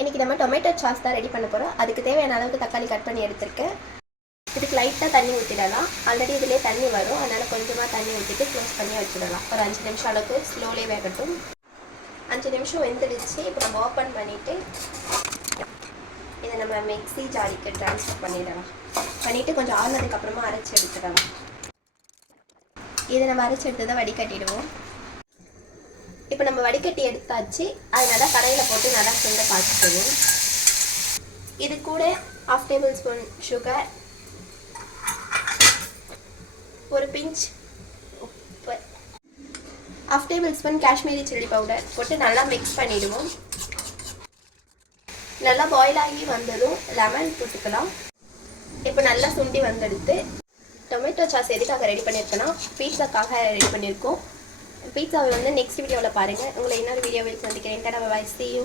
இன்றைக்கி நம்ம tomato sauce தான் ரெடி பண்ண போகிறோம். அதுக்கு தேவையான அளவுக்கு தக்காளி கட் பண்ணி எடுத்துருக்கேன். இதுக்கு லைட்டாக தண்ணி ஊற்றிடலாம். ஆல்ரெடி இதிலே தண்ணி வரும், அதனால் கொஞ்சமாக தண்ணி ஊற்றிட்டு க்ளோஸ் பண்ணி வச்சுடலாம். ஒரு 5 நிமிஷம் அளவுக்கு ஸ்லோலே வேகட்டும். 5 நிமிஷம் வெந்துடுச்சு. இப்போ நம்ம ஓப்பன் பண்ணிவிட்டு இதை நம்ம மிக்ஸி ஜாடிக்கு ட்ரான்ஸ்ஃபர் பண்ணிவிட்டு கொஞ்சம் ஆறுனதுக்கப்புறமா அரைச்சி எடுத்துடலாம். இதை நம்ம அரைச்சி எடுத்து தான் வடிகட்டிடுவோம். இப்போ நம்ம வடிகட்டி எடுத்தாச்சு. அது நல்லா கடையில் போட்டு நல்லா சுண்ட காய்ச்சிடுவோம். இது கூட 1/2 டேபிள் ஸ்பூன் சுகர், ஒரு பிஞ்ச் உப்பு, 1/2 table spoon Kashmiri chilli powder போட்டு நல்லா மிக்ஸ் பண்ணிவிடுவோம். நல்லா பாயில் ஆகி வந்ததும் லெமன் போட்டுக்கலாம். இப்போ நல்லா சுண்டி வந்தெடுத்து டொமேட்டோ சாஸ் எதுக்காக ரெடி பண்ணியிருக்கோன்னா பீட்சாக்காக ரெடி பண்ணியிருக்கோம். பீட்சாவை வந்து நெக்ஸ்ட் வீடியோவில் பாருங்கள். உங்களை இன்னொரு வீடியோவில் சந்திக்கிறேன். Tata, bye, see you.